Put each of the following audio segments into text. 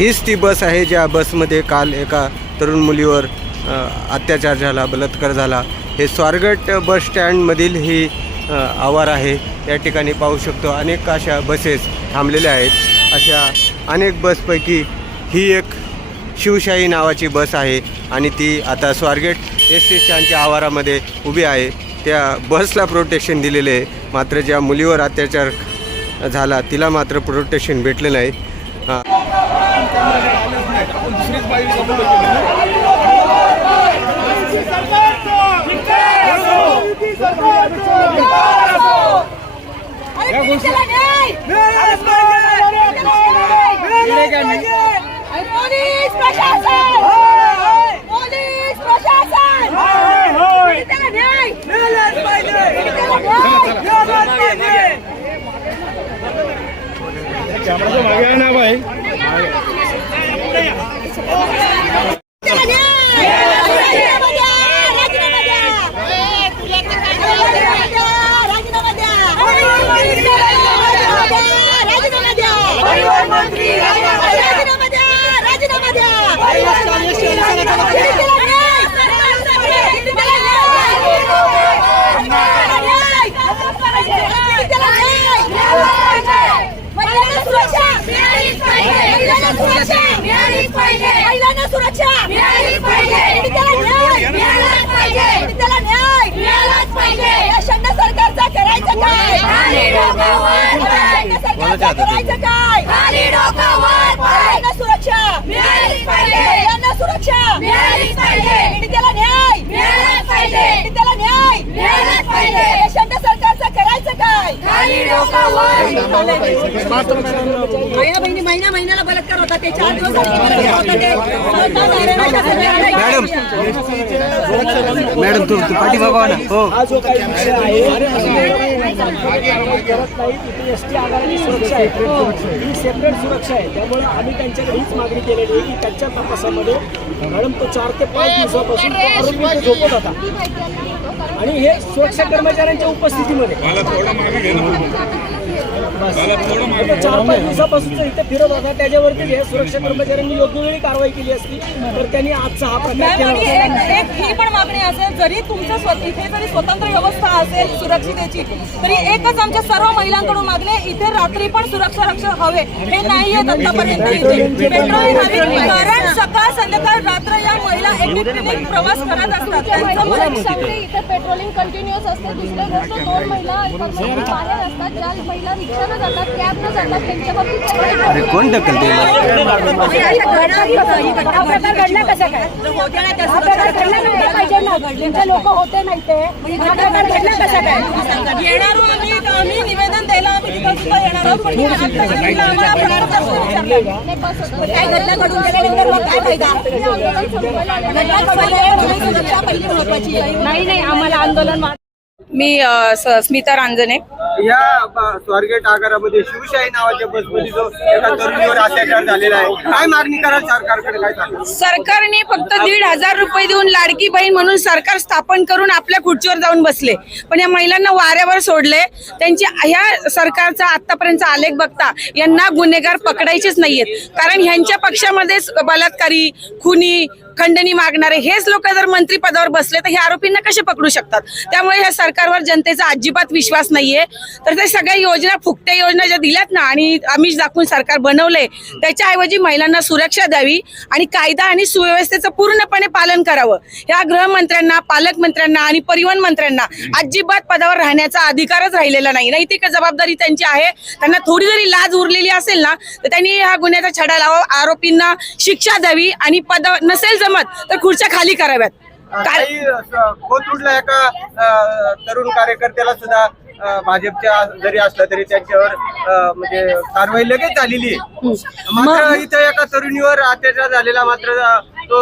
हीच ती बस आहे ज्या बसमध्ये काल एका तरुण मुलीवर अत्याचार झाला बलात्कार झाला. हे स्वारगेट बस स्टँडमधील ही आवार आहे. या ठिकाणी पाहू शकतो अनेक अशा बसेस थांबलेल्या आहेत. अशा अनेक बसपैकी ही एक शिवशाही नावाची बस आहे आणि ती आता स्वारगेट एस टी स्टँडच्या आवारामध्ये उभी आहे. त्या बसला प्रोटेक्शन दिलेले आहे. मात्र ज्या मुलीवर अत्याचार झाला तिला मात्र प्रोटेक्शन भेटलेलं आहे अरे कितीला न्याय? अरे पोलीस प्रशासन. Oh, yeah. सुरक्षा कितीला न्याय. कितीला न्याय. या शंड सरकारचा करायचं काय? करायचं काय महिलांना सुरक्षा महिलांना सुरक्षा कितीला न्याय कितीला न्याय या शंड सरकारचा करायचं काय बहिणी महिन्याला बलात्कार होता ते चार दिवस मॅडम मॅडम तू तू पाठी बघा ना हो. हा करत नाही तिथे एस टी आगाराची सुरक्षा आहे ही सेपरेट सुरक्षा आहे त्यामुळे आम्ही त्यांच्याकडे हीच मागणी केलेली आहे की त्यांच्या तपासामध्ये मॅडम तो चार ते पाच दिवसापासून तो आरोपी इथे झोपत होता आणि हे सुरक्षा कर्मचाऱ्यांच्या उपस्थितीमध्ये चार पाच दिवसापासून इथे फिरत होता. त्याच्यावरती हे सुरक्षा कर्मचाऱ्यांनी योग्य वेळी कारवाई केली असती तर त्यांनी आजचा हा प्रकार ही पण मागणी असेल जरी तुमचं इथे जरी स्वतंत्र व्यवस्था असेल सुरक्षितेची तरी एकच आमच्या सर्व महिलांकडून मागणे इथे रात्री पण सुरक्षा रक्षक हवे. हे नाही आहेत आतापर्यंत. इथे पेट्रोलिंग हवी कारण सकाळ संध्याकाळ रात्र या महिला एक एक प्रवास करत असतात. त्यांचं इथे पेट्रोलिंग कंटिन्युअस असते. दुसरी गोष्ट दोन महिला बाहेर असतात. ज्या महिला अरे कोण ढकलते लोक होते नाही ते येणार आम्ही निवेदन द्यायला काय घटना घडून गेल्यानंतर मग काय फायदा घटना घडून पहिली महत्वाची नाही नाही आम्हाला आंदोलन मी स्मिता रांजणे. या स्वारगेट आगारामध्ये शिवशाही नावाच्या बसमध्ये जो एका तरुणीवर अत्याचार झालेला आहे काय मागणी कराल सरकारकडे काय सरकारने फक्त दीड हजार रुपये देऊन लाडकी बहीण म्हणून सरकार स्थापन करून आपल्या खुर्चीवर जाऊन बसले. पण या महिलांना वाऱ्यावर सोडले. त्यांची ह्या सरकारचा आतापर्यंतचा आलेख बघता यांना गुन्हेगार पकडायचेच नाहीयेत. कारण ह्यांच्या पक्षामध्येच बलात्कारी खुनी खंडणी मागणारे हेच लोक जर मंत्री पदावर बसले तर हे आरोपींना कसे पकडू शकतात? त्यामुळे या सरकारवर जनतेचा अजिबात विश्वास नाहीये. तर त्या सगळ्या योजना फुकट्या योजना ज्या दिल्यात ना आणि आमिष दाखवून सरकार बनवलंय त्याच्याऐवजी महिलांना सुरक्षा द्यावी आणि कायदा आणि सुव्यवस्थेचं पूर्णपणे पालन करावं. या गृहमंत्र्यांना पालकमंत्र्यांना आणि परिवहन मंत्र्यांना अजिबात पदावर राहण्याचा अधिकारच राहिलेला नाही. नैतिक जबाबदारी त्यांची आहे? त्यांना थोडी जरी लाज उरलेली असेल ना तर त्यांनी ह्या गुन्ह्याचा छडा लावा आरोपींना शिक्षा द्यावी आणि पद नसेल जमत तर खुर्च्या खाली कराव्यात. काही असं कोथरूडला एका तरुण कार्यकर्त्याला सुद्धा भाजपच्या जरी असलं तरी त्यांच्यावर म्हणजे कारवाई लगेच झालेली आहे. मात्र इथं एका तरुणीवर अत्याचार झालेला मात्र तो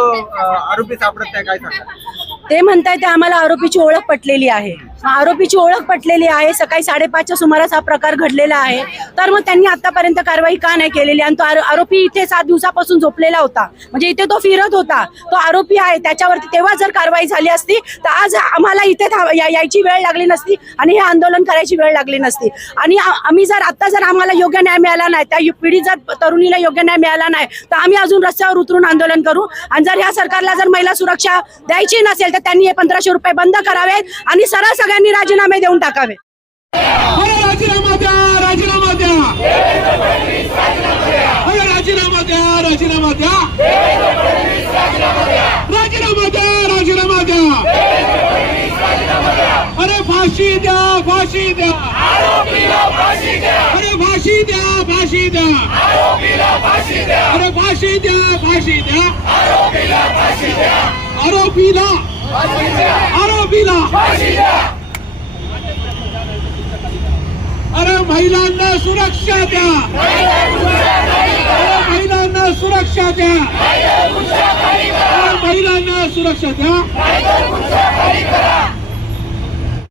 आरोपी सापडत नाही काय सांगा ते म्हणताय ते आम्हाला आरोपीची ओळख पटलेली आहे. आरोपीची ओळख पटलेली आहे. सकाळी साडेपाचच्या सुमारास हा प्रकार घडलेला आहे. तर मग त्यांनी आतापर्यंत कारवाई का नाही केलेली? आणि तो आरोपी इथे सात दिवसापासून झोपलेला होता. म्हणजे इथे तो फिरत होता. तो आरोपी आहे. त्याच्यावरती तेव्हा जर कारवाई झाली असती तर आज आम्हाला इथे या- यायची वेळ लागली नसती आणि हे आंदोलन करायची वेळ लागली नसती. आणि आम्ही जर आता जर आम्हाला योग्य न्याय मिळाला नाही त्या यु- पिढी जर तरुणीला योग्य न्याय मिळाला नाही तर आम्ही अजून रस्त्यावर उतरून आंदोलन करू. आणि जर या सरकारला जर महिला सुरक्षा द्यायची नसेल तर त्यांनी हे पंधराशे रुपये बंद करावेत आणि सरळ सगळ्यांनी राजीनामे देऊन टाकावे. राजीनामा द्या राजीनामा द्या. राजीनामा द्या राजीनामा द्या. राजीनामा द्या राजीनामा द्या. अरे फाशी द्या फाशी द्या. अरे फाशी द्या फाशी द्या. अरे फाशी द्या फाशी द्या. आरोपीला. आरोपीला अरे महिलांना सुरक्षा द्या. महिलांना सुरक्षा द्या. महिलांना सुरक्षा द्या.